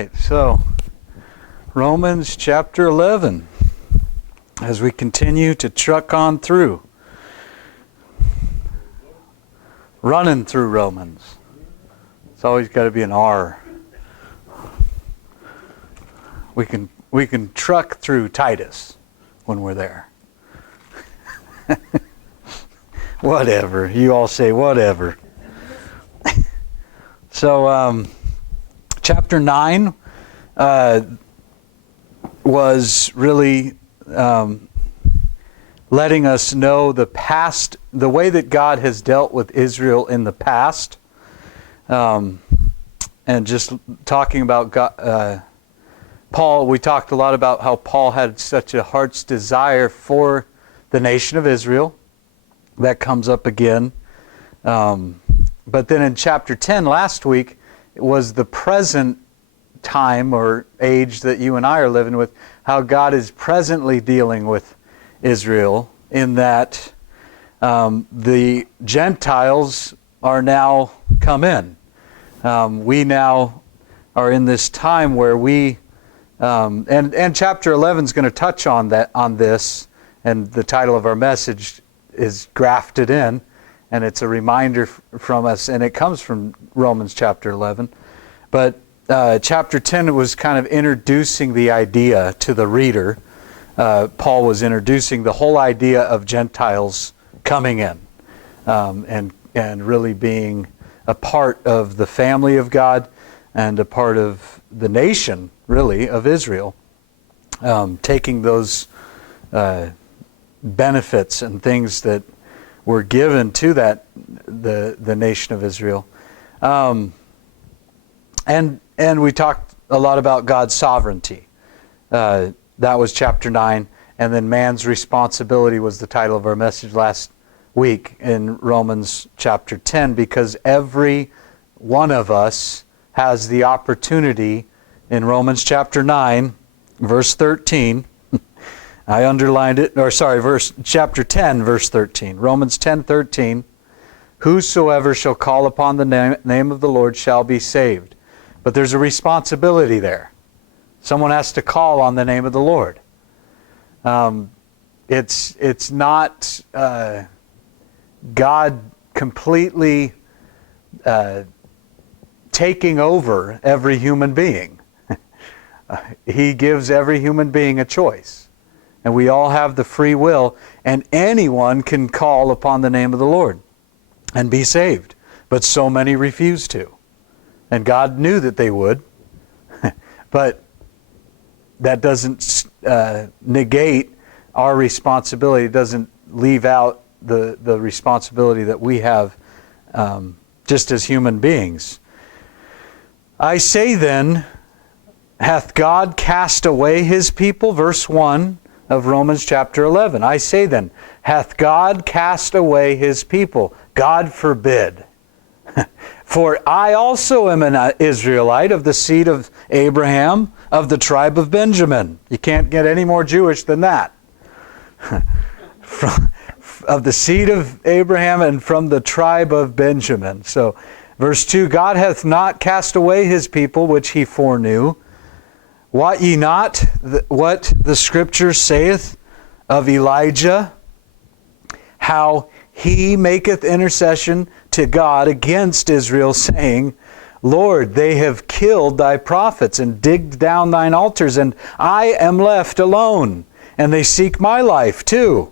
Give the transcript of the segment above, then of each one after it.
right, so Romans chapter 11, as we continue to truck on through, running through Romans. It's always got to be an R. We can truck through Titus when we're there. Whatever. You all say whatever. So, chapter 9 was really letting us know the past, the way that God has dealt with Israel in the past, and just talking about God, Paul. We talked a lot about how Paul had such a heart's desire for the nation of Israel. That comes up again. But then in chapter 10 last week, it was the present time or age that you and I are living with, how God is presently dealing with Israel in that the Gentiles are now come in. We now are in this time where we, and chapter 11 is going to touch on this, and the title of our message is Grafted In, and it's a reminder from us, and it comes from Romans chapter 11. But chapter 10 was kind of introducing the idea to the reader. Paul was introducing the whole idea of Gentiles coming in and really being a part of the family of God and a part of the nation, really, of Israel, taking those benefits and things that were given to the nation of Israel. And we talked a lot about God's sovereignty. That was chapter 9. And then man's responsibility was the title of our message last week in Romans chapter 10, because every one of us has the opportunity in Romans chapter 9, verse 13. I underlined it, chapter 10, verse 13. Romans 10:13. Whosoever shall call upon the name of the Lord shall be saved. But there's a responsibility there. Someone has to call on the name of the Lord. It's not God completely taking over every human being. He gives every human being a choice. And we all have the free will, and anyone can call upon the name of the Lord and be saved. But so many refuse to. And God knew that they would. But that doesn't negate our responsibility. It doesn't leave out the responsibility that we have just as human beings. I say then, hath God cast away his people? Verse 1 of Romans chapter 11. I say then, hath God cast away his people? God forbid. For I also am an Israelite of the seed of Abraham, of the tribe of Benjamin. You can't get any more Jewish than that. Of the seed of Abraham and from the tribe of Benjamin. So, verse 2, God hath not cast away his people which he foreknew. Wot ye not what the Scripture saith of Elijah, how he maketh intercession to God against Israel, saying, Lord, they have killed thy prophets and digged down thine altars, and I am left alone, and they seek my life too.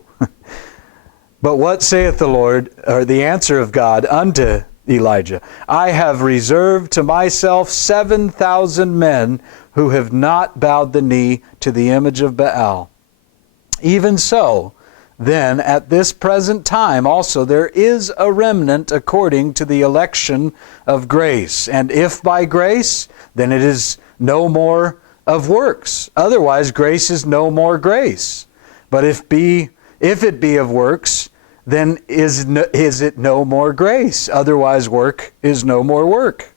But what saith the Lord, or the answer of God unto Elijah? I have reserved to myself 7,000 men who have not bowed the knee to the image of Baal. Even so, then at this present time also there is a remnant according to the election of grace. And if by grace, then it is no more of works. Otherwise grace is no more grace. But if it be of works, then is it no more grace. Otherwise work is no more work.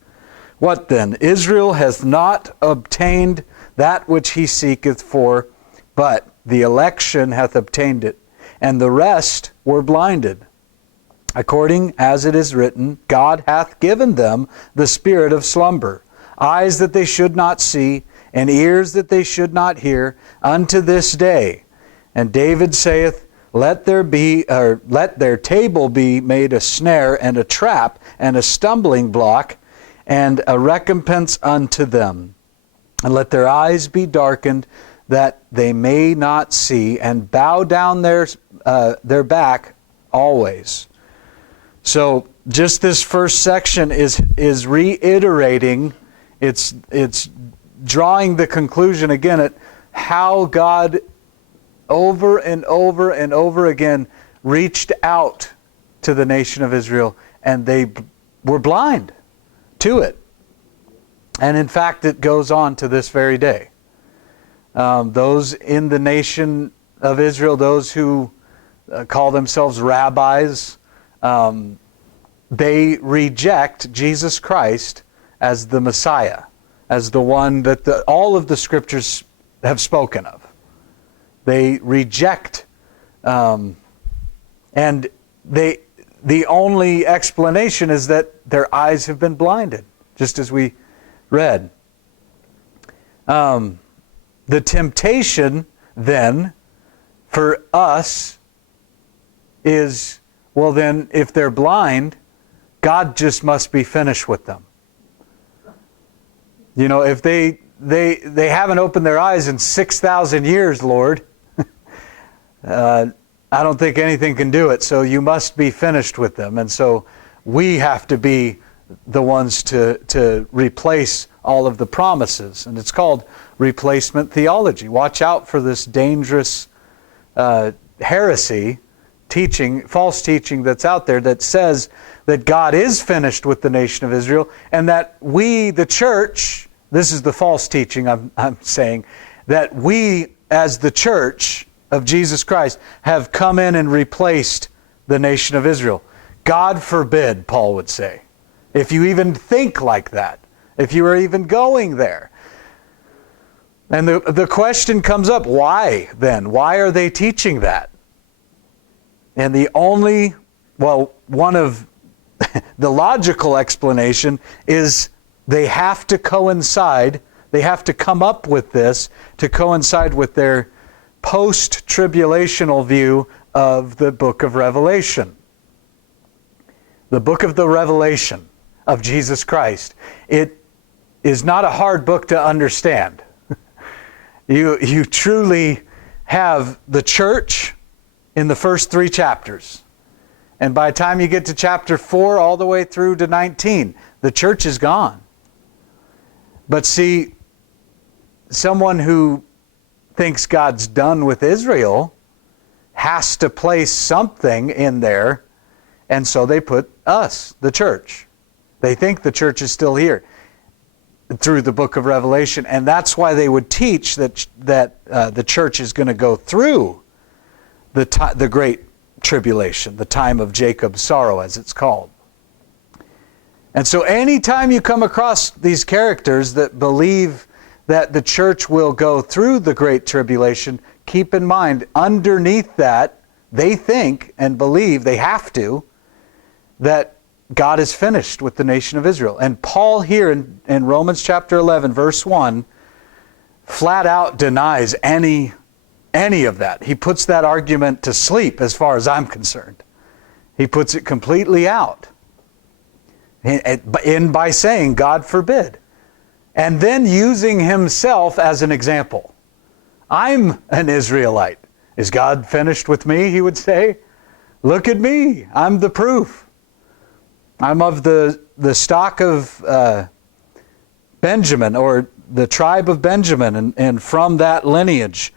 What then? Israel hath not obtained that which he seeketh for, but the election hath obtained it, and the rest were blinded. According as it is written, God hath given them the spirit of slumber, eyes that they should not see, and ears that they should not hear, unto this day. And David saith, let their table be made a snare and a trap and a stumbling block and a recompense unto them. And let their eyes be darkened, that they may not see, and bow down their back always. So just this first section is reiterating, it's drawing the conclusion again at how God over and over and over again reached out to the nation of Israel, and they were blind to it. And in fact, it goes on to this very day. Those in the nation of Israel, those who call themselves rabbis, they reject Jesus Christ as the Messiah, as the one that all of the scriptures have spoken of. They reject, and the only explanation is that their eyes have been blinded, just as we read. The temptation then for us is, well then, if they're blind, God just must be finished with them. You know, if they haven't opened their eyes in 6,000 years, Lord, I don't think anything can do it, so you must be finished with them. And so we have to be the ones to replace all of the promises. And it's called replacement theology. Watch out for this dangerous heresy teaching, false teaching that's out there that says that God is finished with the nation of Israel, and that we, the church, this is the false teaching I'm saying, that we as the church of Jesus Christ have come in and replaced the nation of Israel. God forbid, Paul would say, if you even think like that, if you are even going there. And the question comes up, why then? Why are they teaching that? And one of the logical explanation is they have to coincide, they have to come up with this to coincide with their post-tribulational view of the book of Revelation. The book of the Revelation of Jesus Christ. It is not a hard book to understand. You truly have the church in the first 3 chapters. And by the time you get to chapter 4 all the way through to 19, the church is gone. But see, someone who thinks God's done with Israel has to place something in there, and so they put us, the church. They think the church is still here through the book of Revelation, and that's why they would teach that the church is going to go through the great tribulation, the time of Jacob's sorrow, as it's called. And so anytime you come across these characters that believe that the church will go through the great tribulation, keep in mind, underneath that, they think and believe, they have to, that God is finished with the nation of Israel. And Paul here in Romans chapter 11, verse 1, flat out denies any of that. He puts that argument to sleep as far as I'm concerned. He puts it completely out. By saying, God forbid. And then using himself as an example. I'm an Israelite. Is God finished with me, he would say? Look at me. I'm the proof. I'm of the stock of Benjamin, or the tribe of Benjamin, and from that lineage.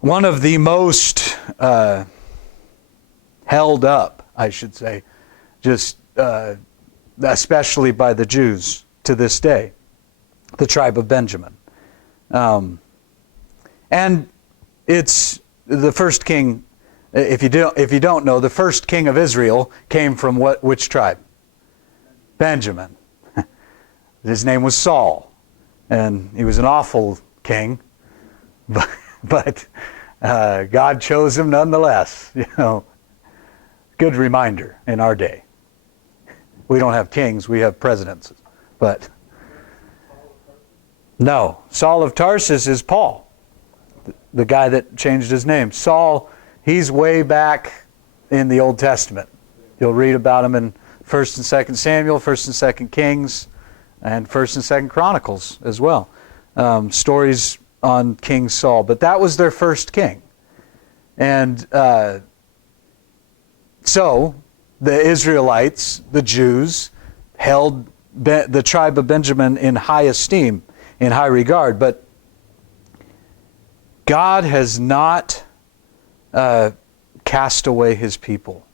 One of the most held up, I should say, just especially by the Jews to this day, the tribe of Benjamin. And it's the first king, if you don't know, the first king of Israel came from which tribe? Benjamin. His name was Saul, and he was an awful king, but God chose him nonetheless. You know, good reminder in our day. We don't have kings, we have presidents, but No. Saul of Tarsus is Paul, the guy that changed his name. Saul, he's way back in the Old Testament. You'll read about him in 1st and 2nd Samuel, 1st and 2nd Kings, and 1st and 2nd Chronicles as well. Stories on King Saul. But that was their first king. And so the Israelites, the Jews, held the tribe of Benjamin in high esteem, in high regard. But God has not cast away his people.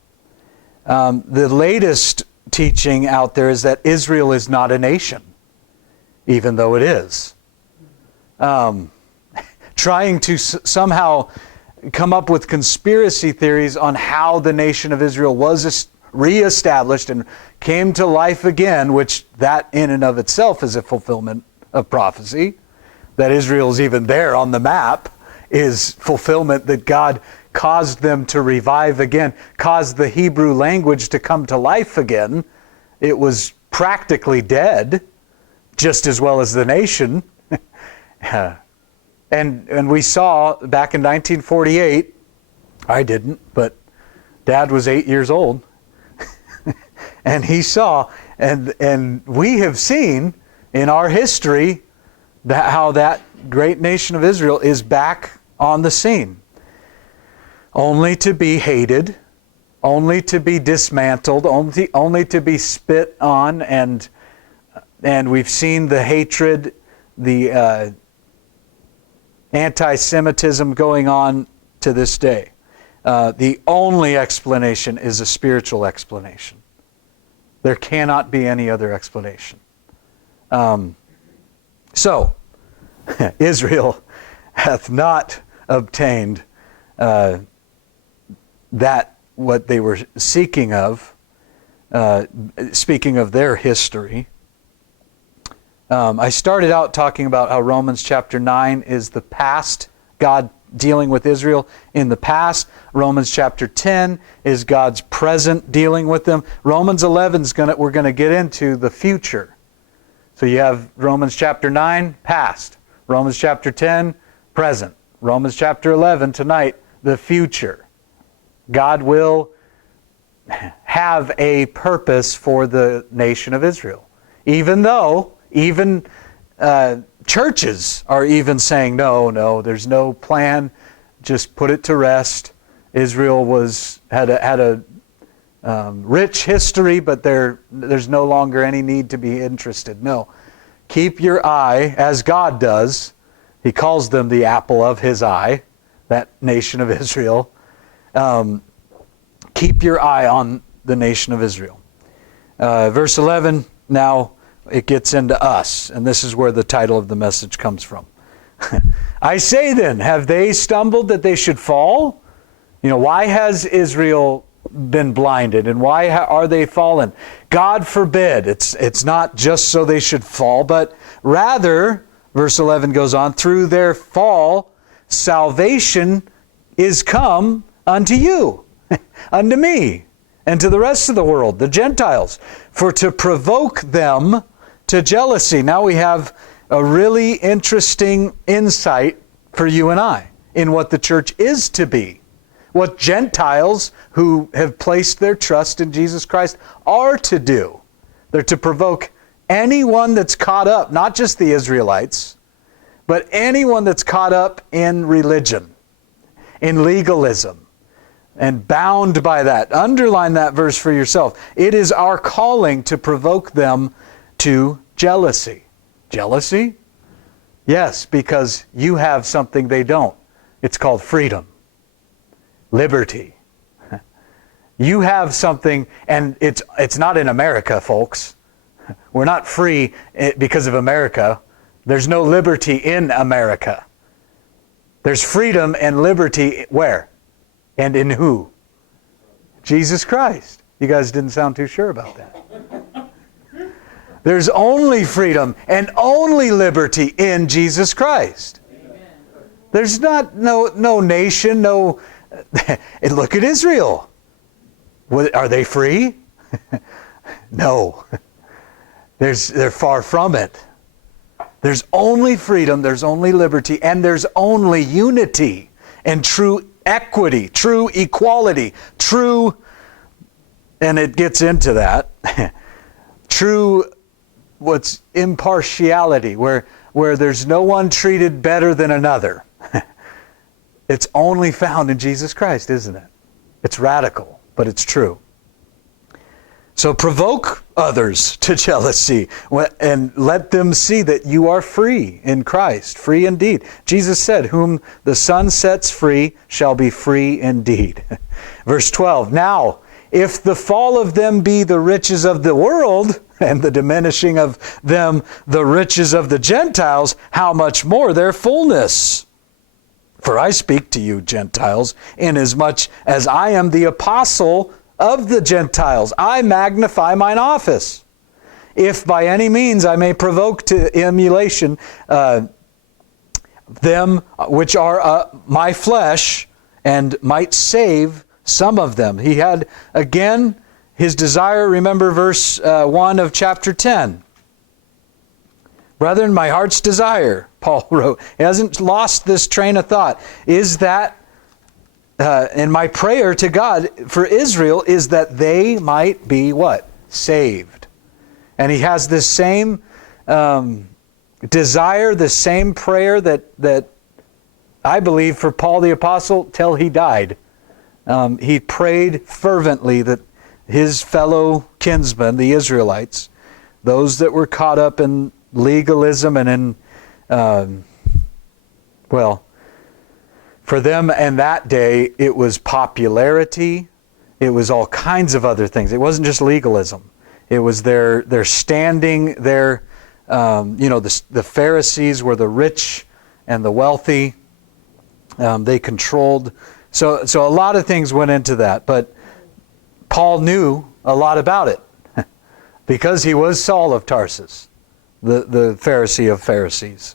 The latest teaching out there is that Israel is not a nation, even though it is. Trying to somehow come up with conspiracy theories on how the nation of Israel was reestablished and came to life again, which that in and of itself is a fulfillment of prophecy. That Israel is even there on the map is fulfillment that God caused them to revive again, caused the Hebrew language to come to life again. It was practically dead, just as well as the nation. And we saw back in 1948, I didn't, but Dad was 8 years old, and he saw, and we have seen in our history that how that great nation of Israel is back on the scene, only to be hated, only to be dismantled, only to be spit on, and we've seen the hatred, the anti-Semitism going on to this day. The only explanation is a spiritual explanation. There cannot be any other explanation. So, Israel hath not obtained that what they were seeking of, speaking of their history. I started out talking about how Romans chapter 9 is the past, God dealing with Israel in the past. Romans chapter 10 is God's present dealing with them. Romans 11 we're going to get into the future. So you have Romans chapter 9, past. Romans chapter 10, present. Romans chapter 11, tonight, the future. God will have a purpose for the nation of Israel. Even though, churches are even saying, no, there's no plan, just put it to rest. Israel had a rich history, but there's no longer any need to be interested. No. Keep your eye, as God does. He calls them the apple of his eye, that nation of Israel. Keep your eye on the nation of Israel. Verse 11, now it gets into us, and this is where the title of the message comes from. I say then, have they stumbled that they should fall? Why has Israel been blinded, and why are they fallen? God forbid. It's not just so they should fall, but rather, verse 11 goes on, through their fall, salvation is come unto you, unto me, and to the rest of the world, the Gentiles, for to provoke them to jealousy. Now we have a really interesting insight for you and I in what the church is to be. What Gentiles who have placed their trust in Jesus Christ are to do. They're to provoke anyone that's caught up, not just the Israelites, but anyone that's caught up in religion, in legalism, and bound by that. Underline that verse for yourself. It is our calling to provoke them to jealousy. Jealousy? Yes, because you have something they don't. It's called freedom. Liberty. You have something, and it's not in America, folks. We're not free because of America. There's no liberty in America. There's freedom and liberty where? And in who? Jesus Christ. You guys didn't sound too sure about that. There's only freedom and only liberty in Jesus Christ. Amen. There's no nation, no... Look at Israel. Are they free? No. They're far from it. There's only freedom, there's only liberty, and there's only unity and true equity, true equality, true, and it gets into that, true what's impartiality, where there's no one treated better than another. It's only found in Jesus Christ, isn't it? It's radical, but it's true. So provoke others to jealousy and let them see that you are free in Christ, free indeed. Jesus said, whom the Son sets free shall be free indeed. Verse 12, now, if the fall of them be the riches of the world, and the diminishing of them the riches of the Gentiles, how much more their fullness? For I speak to you, Gentiles, inasmuch as I am the apostle of the Gentiles. I magnify mine office. If by any means I may provoke to emulation them which are my flesh, and might save some of them. He had, again, his desire, remember verse 1 of chapter 10. Brethren, my heart's desire, Paul wrote, he hasn't lost this train of thought, is that, and my prayer to God for Israel is that they might be what? Saved. And he has this same desire, the same prayer that I believe for Paul the Apostle till he died. He prayed fervently that his fellow kinsmen, the Israelites, those that were caught up in legalism and in, for them in that day, it was popularity. It was all kinds of other things. It wasn't just legalism. It was their standing, the Pharisees were the rich and the wealthy. They controlled. So a lot of things went into that. But Paul knew a lot about it because he was Saul of Tarsus, the Pharisee of Pharisees.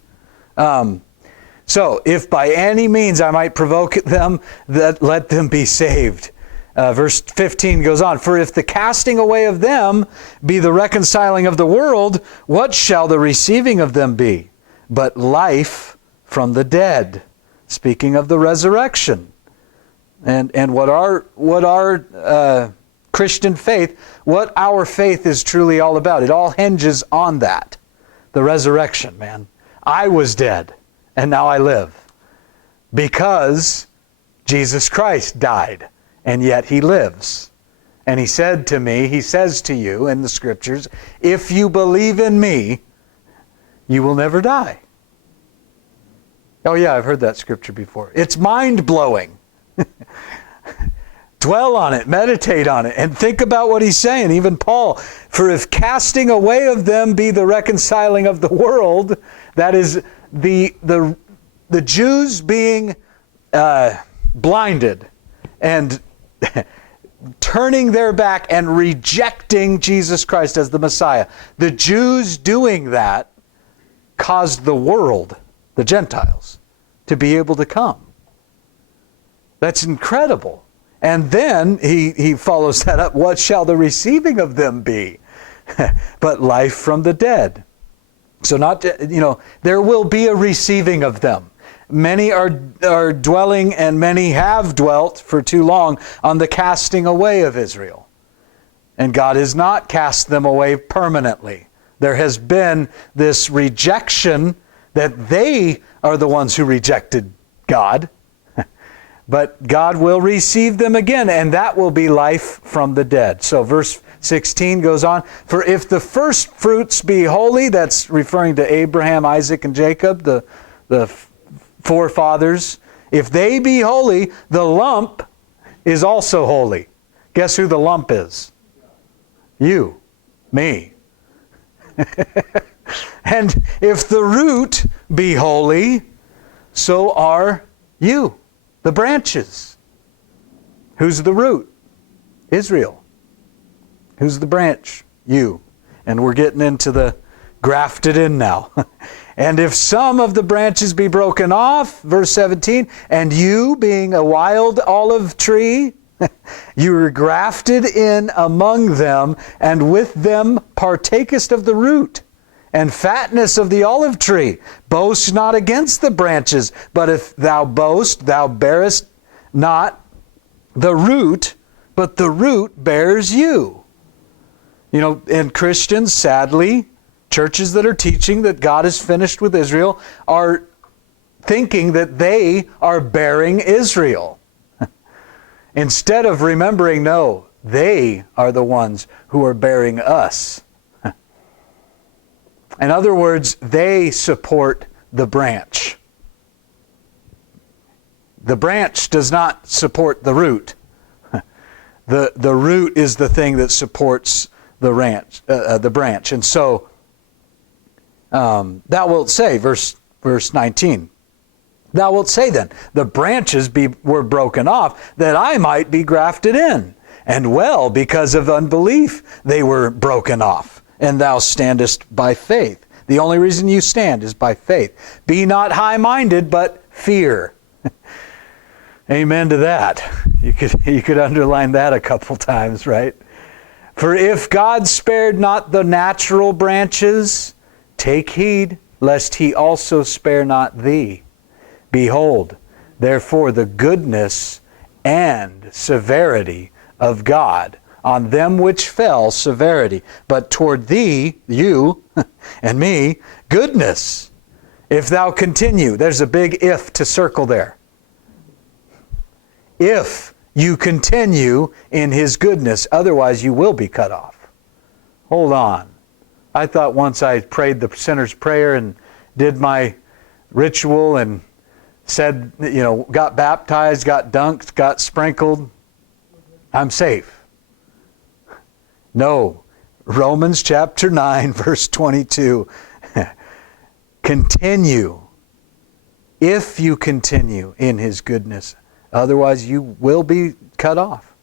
So, if by any means I might provoke them, that let them be saved. Verse 15 goes on, for if the casting away of them be the reconciling of the world, what shall the receiving of them be? But life from the dead. Speaking of the resurrection. And what our Christian faith, what our faith is truly all about. It all hinges on that. The resurrection, man. I was dead, and now I live. Because Jesus Christ died, and yet He lives. And He said to me, He says to you in the Scriptures, if you believe in me, you will never die. Oh yeah, I've heard that scripture before. It's mind-blowing. Dwell on it, meditate on it, and think about what he's saying. Even Paul, for if casting away of them be the reconciling of the world, that is the Jews being blinded and turning their back and rejecting Jesus Christ as the Messiah. The Jews doing that caused the world, the Gentiles, to be able to come. That's incredible. And then he follows that up. What shall the receiving of them be? But life from the dead. So there will be a receiving of them. Many are dwelling, and many have dwelt for too long on the casting away of Israel. And God has not cast them away permanently. There has been this rejection that they are the ones who rejected God. But God will receive them again, and that will be life from the dead. So verse 16 goes on, for if the first fruits be holy, that's referring to Abraham, Isaac, and Jacob, the forefathers. If they be holy, the lump is also holy. Guess who the lump is? You, me. And if the root be holy, so are you. The branches. Who's the root? Israel. Who's the branch? You. And we're getting into the grafted in now. And if some of the branches be broken off, verse 17, and you being a wild olive tree, you are grafted in among them, and with them partakest of the root, and fatness of the olive tree. Boast not against the branches, but if thou boast, thou bearest not the root, but the root bears you. You know, and Christians, sadly, churches that are teaching that God is finished with Israel are thinking that they are bearing Israel. Instead of remembering, no, they are the ones who are bearing us. In other words, they support the branch. The branch does not support the root. The root is the thing that supports the branch. And so, thou wilt say, verse 19, thou wilt say then, the branches were broken off, that I might be grafted in. And well, because of unbelief, they were broken off. And thou standest by faith. The only reason you stand is by faith. Be not high-minded, but fear. Amen to that. You could underline that a couple times, right? For if God spared not the natural branches, take heed, lest he also spare not thee. Behold, therefore, the goodness and severity of God on them which fell, severity. But toward thee, you and me, goodness. If thou continue, there's a big if to circle there. If you continue in his goodness, otherwise you will be cut off. Hold on. I thought once I prayed the sinner's prayer and did my ritual and said, got baptized, got dunked, got sprinkled, I'm safe. No. Romans chapter 9, verse 22. Continue. If you continue in his goodness, otherwise you will be cut off.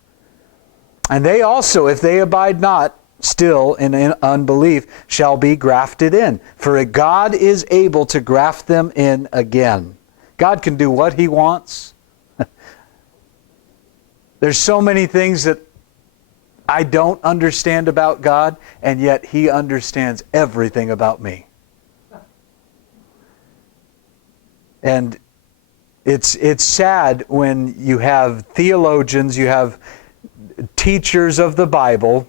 And they also, if they abide not still in unbelief, shall be grafted in. For God is able to graft them in again. God can do what he wants. There's so many things that I don't understand about God, and yet he understands everything about me. And it's sad when you have theologians, you have teachers of the Bible,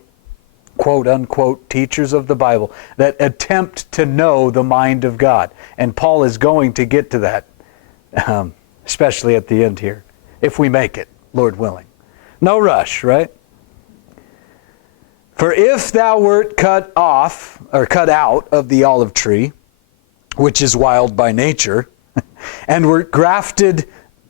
quote unquote teachers of the Bible, that attempt to know the mind of God. And Paul is going to get to that, especially at the end here, if we make it, Lord willing. No rush, right? For if thou wert cut off, or cut out of the olive tree, which is wild by nature, and wert grafted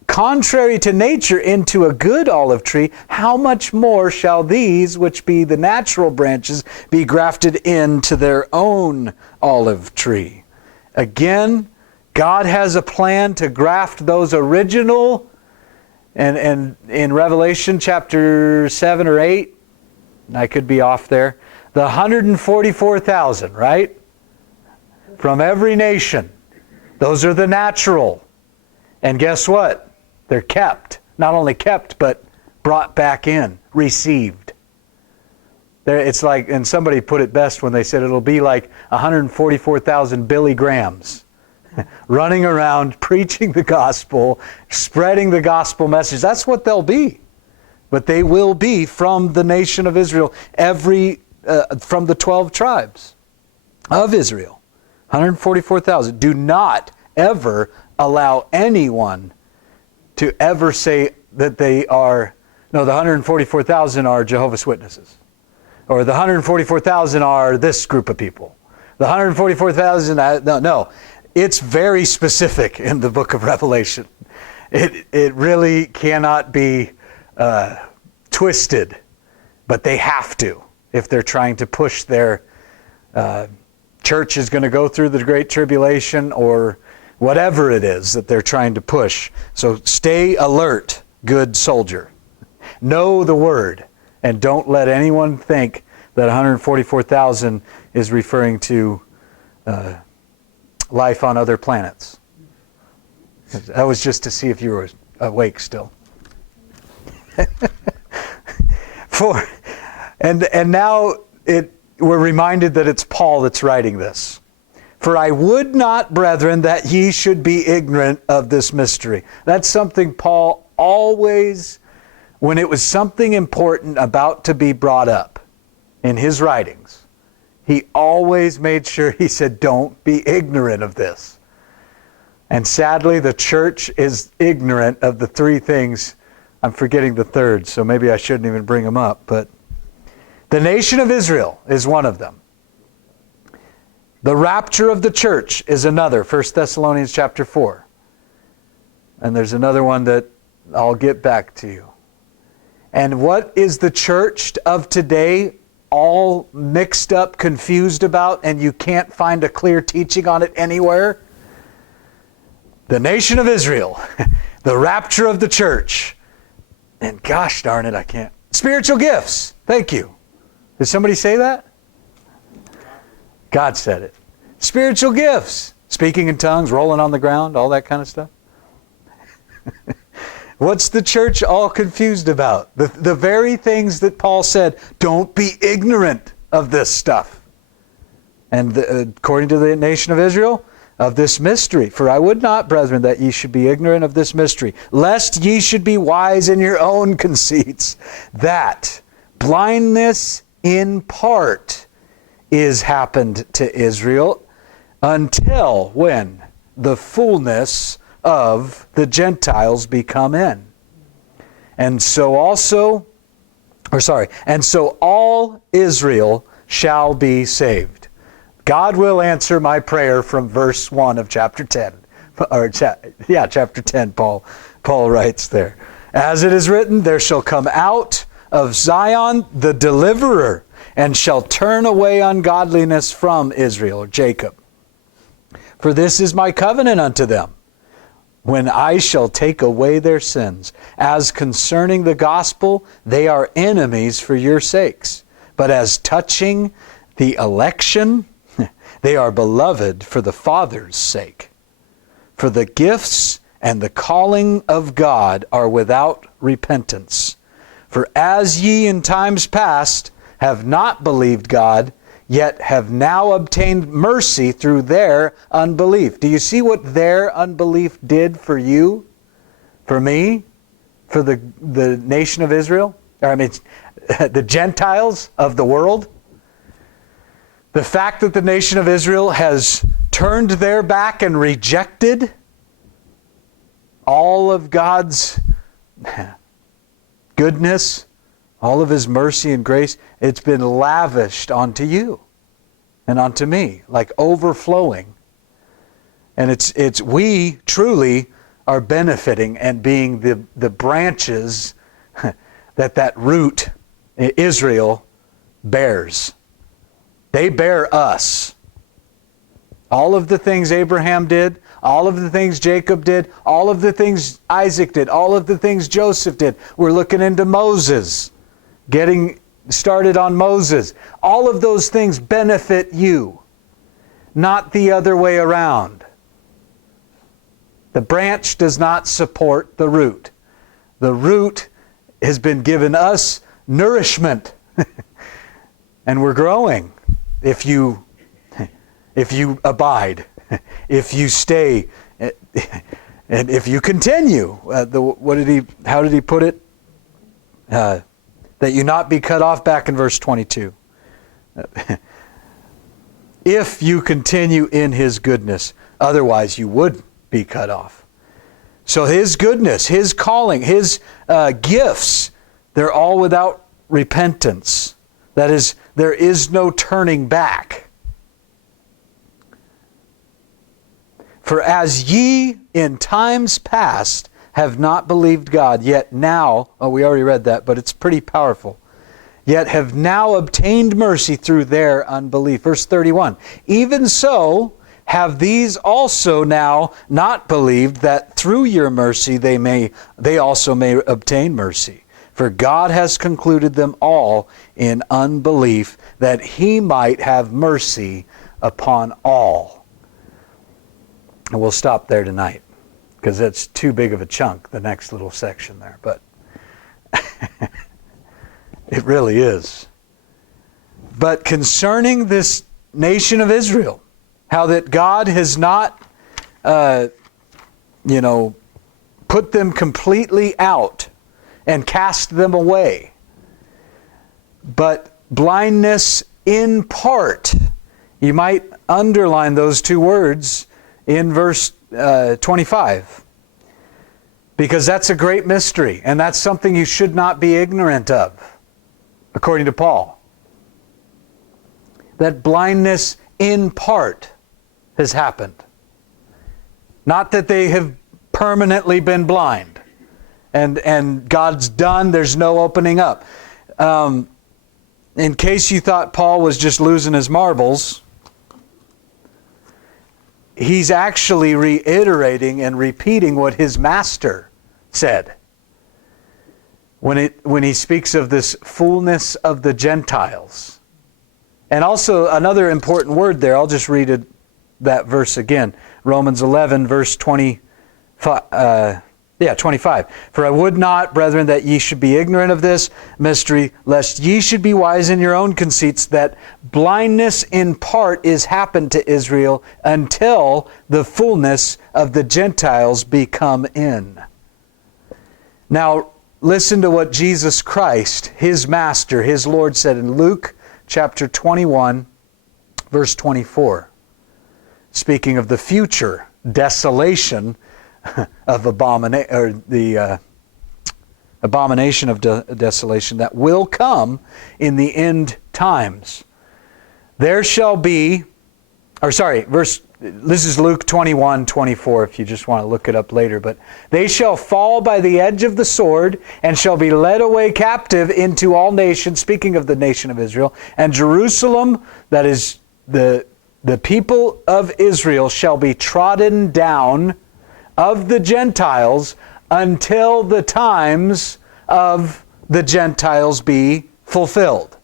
contrary to nature into a good olive tree, how much more shall these, which be the natural branches, be grafted into their own olive tree? Again, God has a plan to graft those original, and in Revelation chapter 7 or 8, I could be off there, the 144,000, right? From every nation. Those are the natural. And guess what? They're kept. Not only kept, but brought back in, received. It's like, and somebody put it best when they said it'll be like 144,000 Billy Grahams running around preaching the gospel, spreading the gospel message. That's what they'll be. But they will be from the nation of Israel, from the 12 tribes of Israel. 144,000. Do not ever allow anyone to ever say that they are, no, the 144,000 are Jehovah's Witnesses. Or the 144,000 are this group of people. The 144,000, no. It's very specific in the book of Revelation. It really cannot be twisted, but they have to if they're trying to push their church is going to go through the Great Tribulation or whatever it is that they're trying to push. So stay alert, good soldier. Know the word, and don't let anyone think that 144,000 is referring to life on other planets. That was just to see if you were awake still. And now we're reminded that it's Paul that's writing this. For I would not, brethren, that ye should be ignorant of this mystery. That's something Paul always, when it was something important about to be brought up in his writings, he always made sure he said, don't be ignorant of this. And sadly, the church is ignorant of the three things. I'm forgetting the third, so maybe I shouldn't even bring them up. But the nation of Israel is one of them. The rapture of the church is another, 1 Thessalonians chapter 4. And there's another one that I'll get back to you. And what is the church of today all mixed up, confused about, and you can't find a clear teaching on it anywhere? The nation of Israel, the rapture of the church, and gosh darn it, I can't. Spiritual gifts. Thank you. Did somebody say that? God said it. Spiritual gifts. Speaking in tongues, rolling on the ground, all that kind of stuff. What's the church all confused about? The very things that Paul said, don't be ignorant of this stuff. And according to the nation of Israel, of this mystery. For I would not, brethren, that ye should be ignorant of this mystery, lest ye should be wise in your own conceits, that blindness in part is happened to Israel, until when the fullness of the Gentiles become in. And so all Israel shall be saved. God will answer my prayer from verse 1 of chapter 10. Chapter 10, Paul writes there. As it is written, there shall come out of Zion the deliverer, and shall turn away ungodliness from Israel, or Jacob. For this is my covenant unto them, when I shall take away their sins. As concerning the gospel, they are enemies for your sakes. But as touching the election, they are beloved for the Father's sake. For the gifts and the calling of God are without repentance. For as ye in times past have not believed God, yet have now obtained mercy through their unbelief. Do you see what their unbelief did for you, for me, for the nation of Israel? The Gentiles of the world? The fact that the nation of Israel has turned their back and rejected all of God's goodness, all of His mercy and grace, it's been lavished onto you and onto me, like overflowing. And it's we truly are benefiting and being the branches that root, Israel, bears. They bear us. All of the things Abraham did, all of the things Jacob did, all of the things Isaac did, all of the things Joseph did. We're looking into Moses, getting started on Moses. All of those things benefit you, not the other way around. The branch does not support the root. The root has been given us nourishment, and we're growing. If you abide, if you stay, and if you continue, how did he put it? That you not be cut off, back in verse 22. If you continue in His goodness, otherwise you would be cut off. So His goodness, His calling, His gifts, they're all without repentance. That is, there is no turning back. For as ye in times past have not believed God, yet now, we already read that, but it's pretty powerful, yet have now obtained mercy through their unbelief. Verse 31, even so have these also now not believed, that through your mercy they also may obtain mercy. For God has concluded them all in unbelief, that He might have mercy upon all. And we'll stop there tonight, because that's too big of a chunk, the next little section there. But it really is. But concerning this nation of Israel, How that God has not, put them completely out and cast them away. But blindness in part. You might underline those two words in verse 25. Because that's a great mystery, and that's something you should not be ignorant of, according to Paul. That blindness in part has happened. Not that they have permanently been blind, and God's done, there's no opening up. In case you thought Paul was just losing his marbles, he's actually reiterating and repeating what his master said when he speaks of this fullness of the Gentiles. And also another important word there, I'll just read that verse again. Romans 11, verse 25. 25. For I would not, brethren, that ye should be ignorant of this mystery, lest ye should be wise in your own conceits, that blindness in part is happened to Israel until the fullness of the Gentiles be come in. Now, listen to what Jesus Christ, his Master, his Lord, said in Luke chapter 21, verse 24. Speaking of the future desolation of the abomination of desolation that will come in the end times. There shall be, this is Luke 21:24 if you just want to look it up later, but they shall fall by the edge of the sword and shall be led away captive into all nations, speaking of the nation of Israel, and Jerusalem, that is the people of Israel, shall be trodden down of the Gentiles until the times of the Gentiles be fulfilled.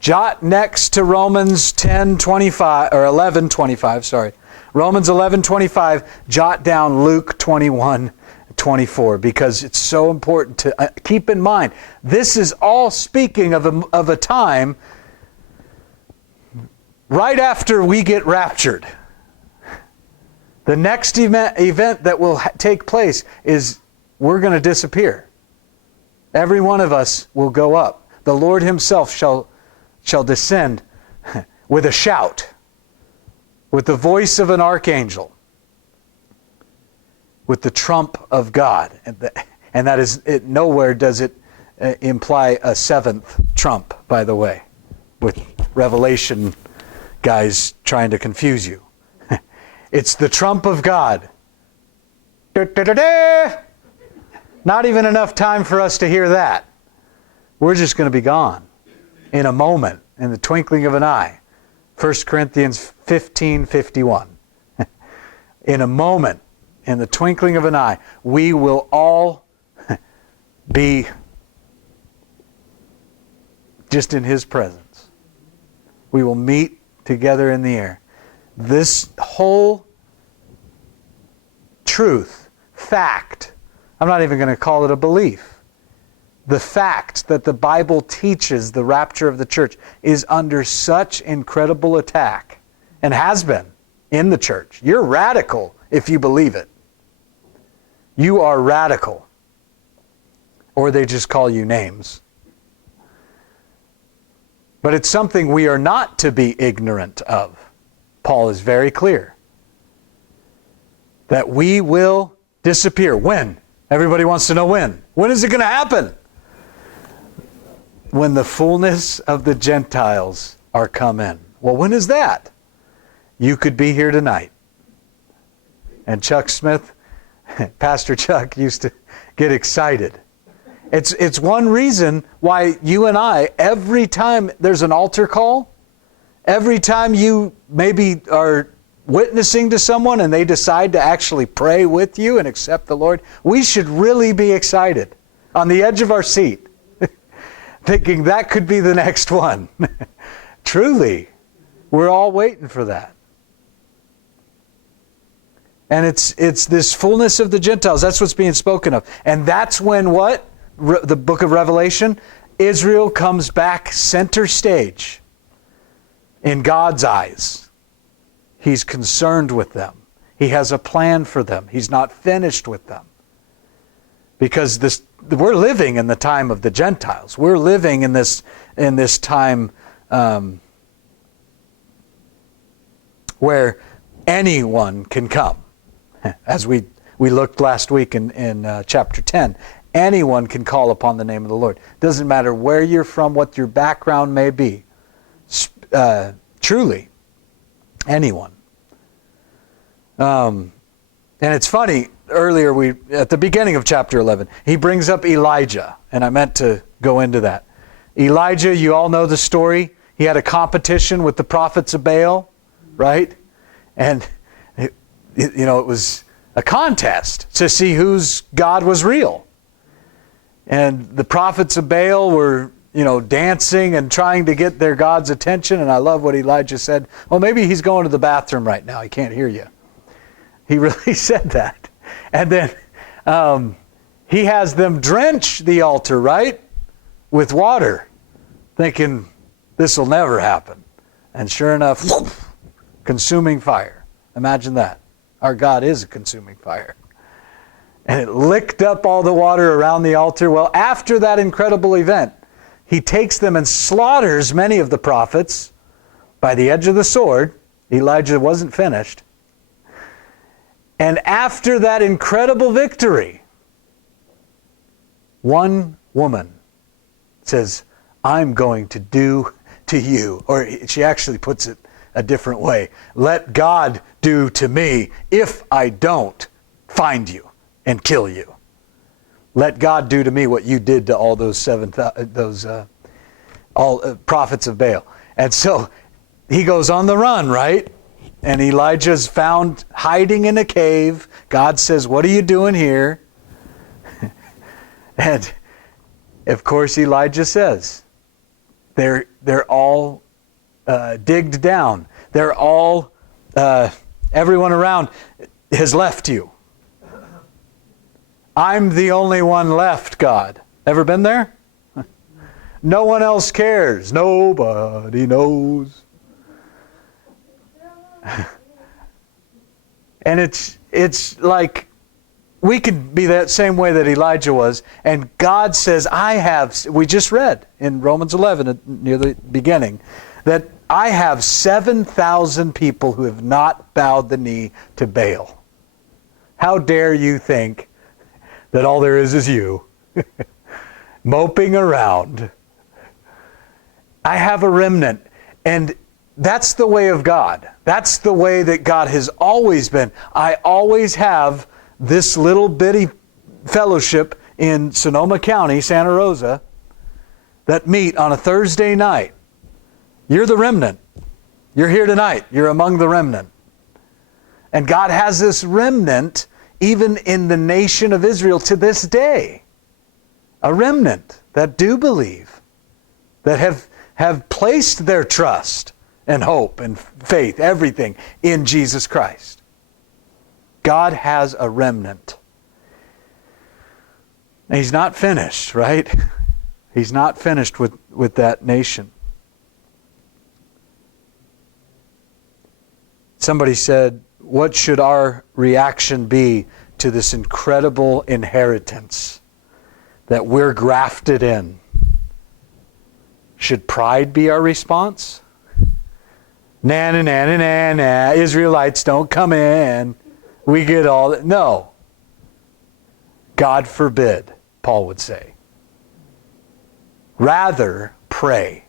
Jot next to Romans 11:25, Romans 11:25, jot down Luke 21:24, because it's so important to keep in mind. This is all speaking of a time right after we get raptured. The next event that will take place is we're going to disappear. Every one of us will go up. The Lord himself shall descend with a shout, with the voice of an archangel, with the trump of God. And that is, nowhere does it imply a seventh trump, by the way, with Revelation guys trying to confuse you. It's the trump of God. Not even enough time for us to hear that. We're just going to be gone in a moment, in the twinkling of an eye. 1 Corinthians 15:51. In a moment, in the twinkling of an eye, we will all be just in his presence. We will meet together in the air. This whole truth, fact, I'm not even going to call it a belief. The fact that the Bible teaches the rapture of the church is under such incredible attack, and has been in the church. You're radical if you believe it. You are radical. Or they just call you names. But it's something we are not to be ignorant of. Paul is very clear that we will disappear. When? Everybody wants to know when. When is it going to happen? When the fullness of the Gentiles are come in. Well, when is that? You could be here tonight. And Chuck Smith, Pastor Chuck, used to get excited. It's one reason why you and I, every time there's an altar call, every time you maybe are witnessing to someone and they decide to actually pray with you and accept the Lord, we should really be excited on the edge of our seat, thinking that could be the next one. Truly, we're all waiting for that. And it's this fullness of the Gentiles. That's what's being spoken of. And that's when what? The book of Revelation, Israel comes back center stage in God's eyes. He's concerned with them. He has a plan for them. He's not finished with them. Because we're living in the time of the Gentiles. We're living in this time where anyone can come. As we looked last week in chapter 10, anyone can call upon the name of the Lord. Doesn't matter where you're from, what your background may be. Truly, anyone. And it's funny, earlier at the beginning of chapter 11, he brings up Elijah, and I meant to go into that. Elijah, you all know the story. He had a competition with the prophets of Baal, right? And it was a contest to see whose God was real. And the prophets of Baal were, dancing and trying to get their God's attention. And I love what Elijah said. Well, maybe he's going to the bathroom right now. He can't hear you. He really said that. And then he has them drench the altar, right? With water, thinking this will never happen. And sure enough, consuming fire. Imagine that. Our God is a consuming fire. And it licked up all the water around the altar. Well, after that incredible event, he takes them and slaughters many of the prophets by the edge of the sword. Elijah wasn't finished. And after that incredible victory, one woman says, I'm going to do to you, or she actually puts it a different way, let God do to me if I don't find you and kill you. Let God do to me what you did to all those prophets of Baal. And so he goes on the run, right? And Elijah's found hiding in a cave. God says, what are you doing here? And of course Elijah says, they're all digged down. They're all, everyone around has left you. I'm the only one left, God. Ever been there? No one else cares. Nobody knows. And it's like we could be that same way that Elijah was, and God says, we just read in Romans 11 near the beginning, that I have 7,000 people who have not bowed the knee to Baal. How dare you think that all there is you moping around? I have a remnant, and that's the way of God. That's the way that God has always been. I always have this little bitty fellowship in Sonoma County, Santa Rosa, that meet on a Thursday night. You're the remnant. You're here tonight. You're among the remnant. And God has this remnant even in the nation of Israel to this day. A remnant that do believe, that have placed their trust and hope and faith, everything, in Jesus Christ. God has a remnant. And He's not finished, right? He's not finished with that nation. Somebody said, what should our reaction be to this incredible inheritance that we're grafted in? Should pride be our response? Nah, nah, nah, nah, nah, nah. Israelites don't come in. We get all that. No. God forbid, Paul would say. Rather, pray.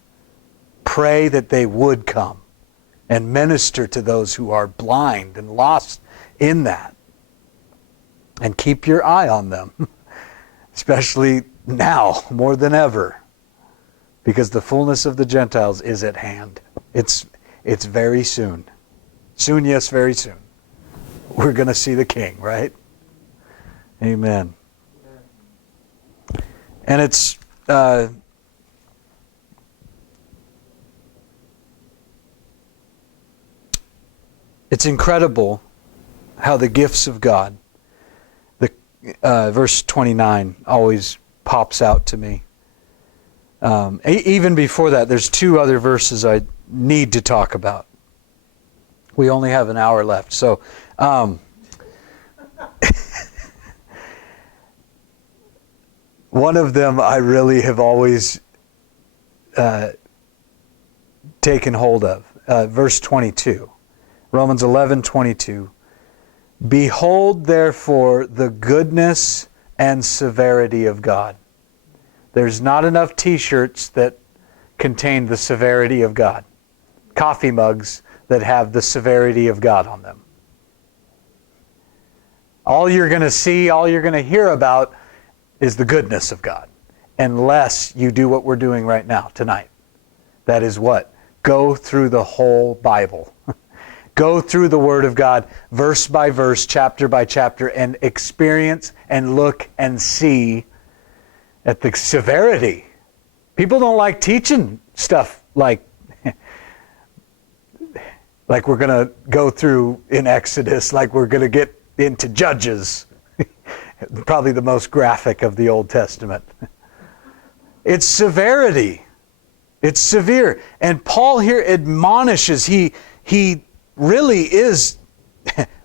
Pray that they would come and minister to those who are blind and lost in that. And keep your eye on them, especially now more than ever, because the fullness of the Gentiles is at hand. It's very soon. Soon, yes, very soon. We're going to see the King, right? Amen. And it's incredible how the gifts of God, verse 29 always pops out to me. Even before that, there's two other verses I need to talk about. We only have an hour left. So, one of them I really have always taken hold of. Verse 22. Romans 11:22. Behold, therefore, the goodness and severity of God. There's not enough t-shirts that contain the severity of God. Coffee mugs that have the severity of God on them. All you're going to see, all you're going to hear about is the goodness of God. Unless you do what we're doing right now, tonight. That is what? Go through the whole Bible. Go through the Word of God, verse by verse, chapter by chapter, and experience and look and see at the severity. People don't like teaching stuff like we're going to go through in Exodus, like we're going to get into Judges. Probably the most graphic of the Old Testament. It's severity. It's severe. And Paul here admonishes, he really is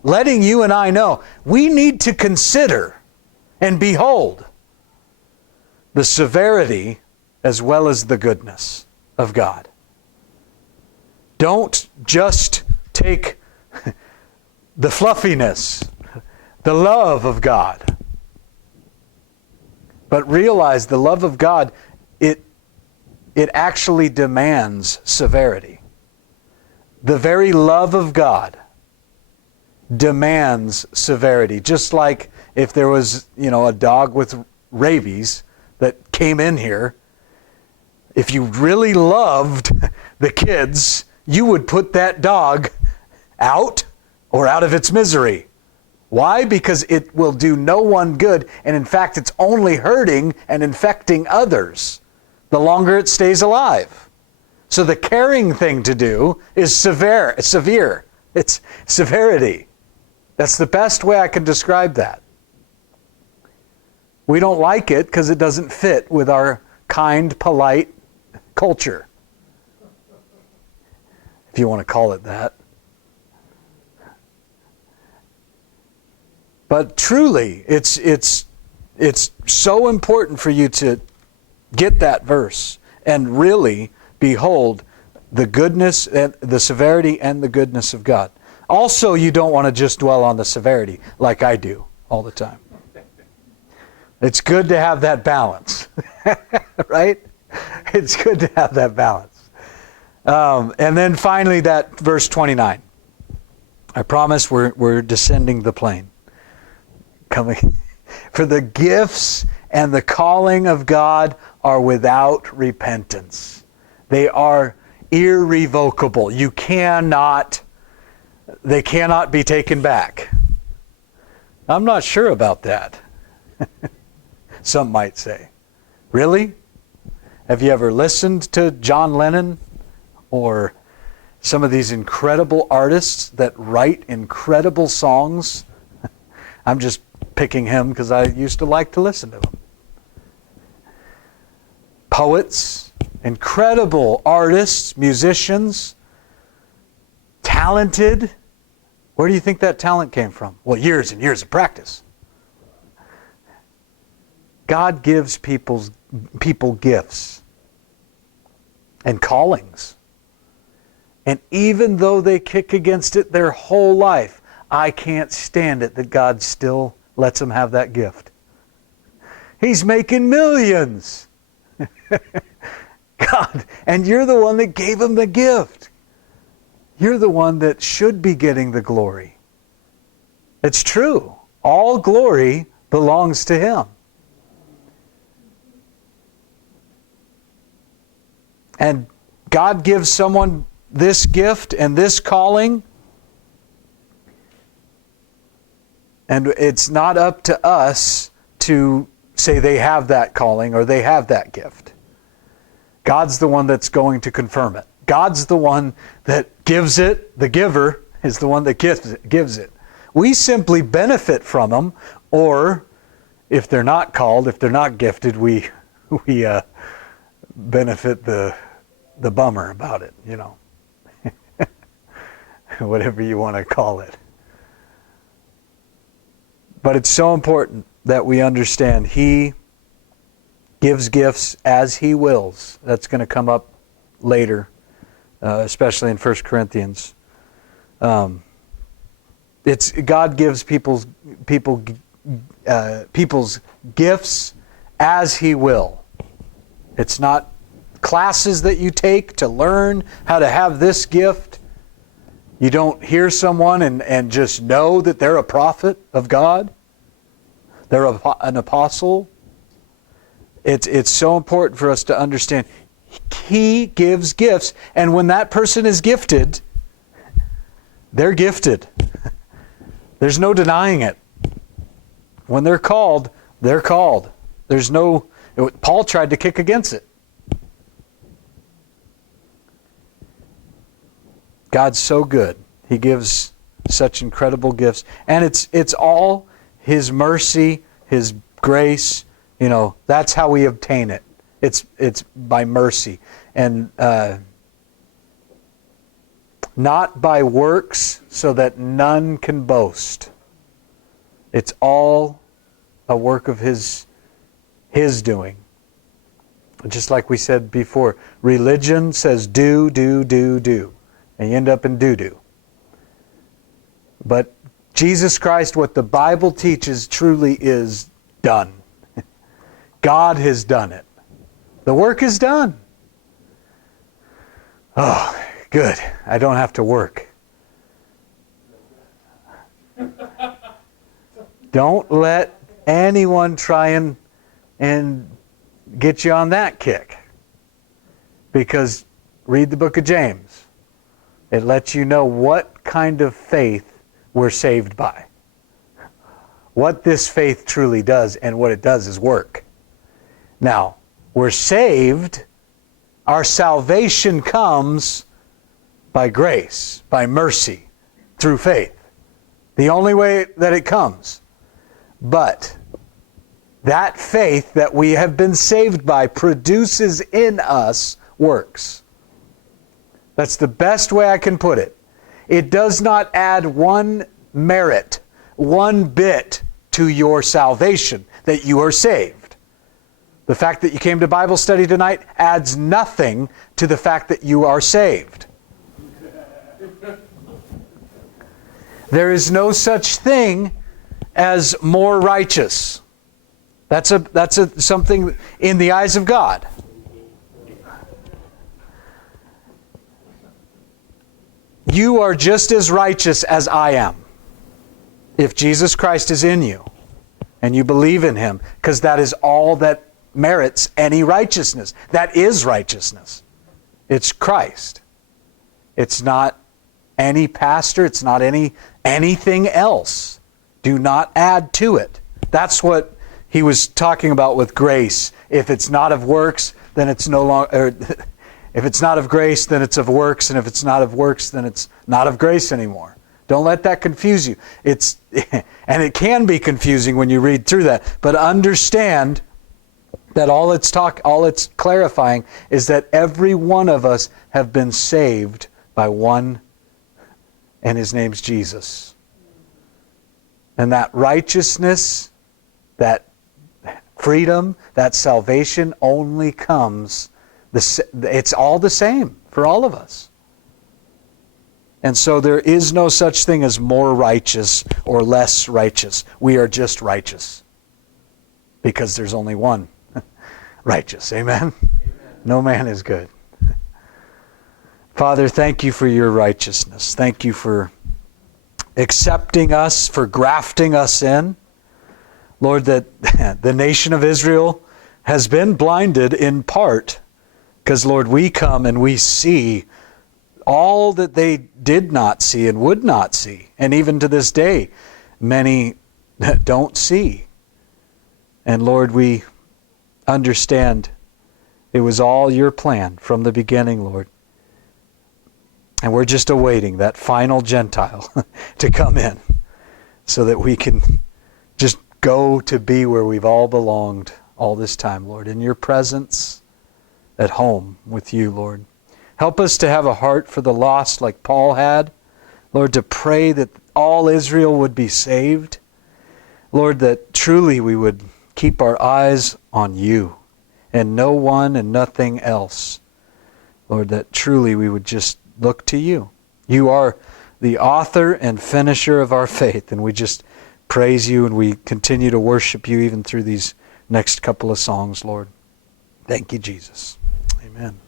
letting you and I know we need to consider and behold the severity as well as the goodness of God. Don't just take the fluffiness, the love of God, but realize the love of God, it actually demands severity. The very love of God demands severity. Just like if there was, a dog with rabies that came in here, if you really loved the kids, you would put that dog out or out of its misery. Why? Because it will do no one good, and in fact, it's only hurting and infecting others the longer it stays alive. So the caring thing to do is severe. It's severity. That's the best way I can describe that. We don't like it because it doesn't fit with our kind, polite culture, if you want to call it that. But truly, it's so important for you to get that verse and really behold the goodness and the severity and the goodness of God. Also, you don't want to just dwell on the severity like I do all the time. It's good to have that balance, right? It's good to have that balance. And then finally, that verse 29. I promise we're descending the plane. Coming. For the gifts and the calling of God are without repentance. They are irrevocable. They cannot be taken back. I'm not sure about that. Some might say. Really? Have you ever listened to John Lennon or some of these incredible artists that write incredible songs? I'm just picking him because I used to like to listen to him. Poets, incredible artists, musicians, talented. Where do you think that talent came from? Well, years and years of practice. God gives people gifts and callings. And even though they kick against it their whole life, I can't stand it that God still lets them have that gift. He's making millions. God, and you're the one that gave him the gift. You're the one that should be getting the glory. It's true. All glory belongs to him. And God gives someone this gift and this calling, and it's not up to us to say they have that calling or they have that gift. God's the one that's going to confirm it. God's the one that gives it. The giver is the one that gives it. We simply benefit from them, or if they're not called, if they're not gifted, we benefit the bummer about it, whatever you want to call it. But it's so important that we understand He gives gifts as He wills. That's going to come up later, especially in 1 Corinthians. It's God gives people's gifts as He will. It's not classes that you take to learn how to have this gift. You don't hear someone and just know that they're a prophet of God. They're an apostle. It's so important for us to understand He gives gifts. And when that person is gifted, they're gifted. There's no denying it. When they're called, they're called. There's no... Paul tried to kick against it. God's so good. He gives such incredible gifts. And it's all His mercy, His grace. You know, that's how we obtain it. It's by mercy. And not by works, so that none can boast. It's all a work of His doing. Just like we said before, religion says do, do, do, do. And you end up in do-do. But Jesus Christ, what the Bible teaches, truly is done. God has done it. The work is done. Oh, good. I don't have to work. Don't let anyone try and get you on that kick. Because read the book of James. It lets you know what kind of faith we're saved by. What this faith truly does, and what it does is work. Now, we're saved. Our salvation comes by grace, by mercy, through faith. The only way that it comes. But that faith that we have been saved by produces in us works. That's the best way I can put it. It does not add one merit, one bit to your salvation, that you are saved. The fact that you came to Bible study tonight adds nothing to the fact that you are saved. There is no such thing as more righteous. That's something in the eyes of God. You are just as righteous as I am, if Jesus Christ is in you and you believe in Him, because that is all that merits any righteousness. That is righteousness. It's Christ. It's not any pastor. It's not anything else. Do not add to it. That's what he was talking about with grace. If it's not of works, then it's no longer... If it's not of grace, then it's of works, and if it's not of works, then it's not of grace anymore. Don't let that confuse you. And it can be confusing when you read through that, but understand that all it's clarifying is that every one of us have been saved by one, and His name's Jesus. And that righteousness, that freedom, that salvation only comes... It's all the same for all of us. And so there is no such thing as more righteous or less righteous. We are just righteous. Because there's only one righteous. Amen? Amen. No man is good. Father, thank You for Your righteousness. Thank You for accepting us, for grafting us in. Lord, that the nation of Israel has been blinded in part. Because, Lord, we come and we see all that they did not see and would not see. And even to this day, many don't see. And, Lord, we understand it was all Your plan from the beginning, Lord. And we're just awaiting that final Gentile to come in so that we can just go to be where we've all belonged all this time, Lord, in Your presence. At home with You, Lord. Help us to have a heart for the lost like Paul had. Lord, to pray that all Israel would be saved. Lord, that truly we would keep our eyes on you and no one and nothing else. Lord, that truly we would just look to you. You are the author and finisher of our faith, and we just praise you and we continue to worship you even through these next couple of songs, Lord. Thank you, Jesus. Amen.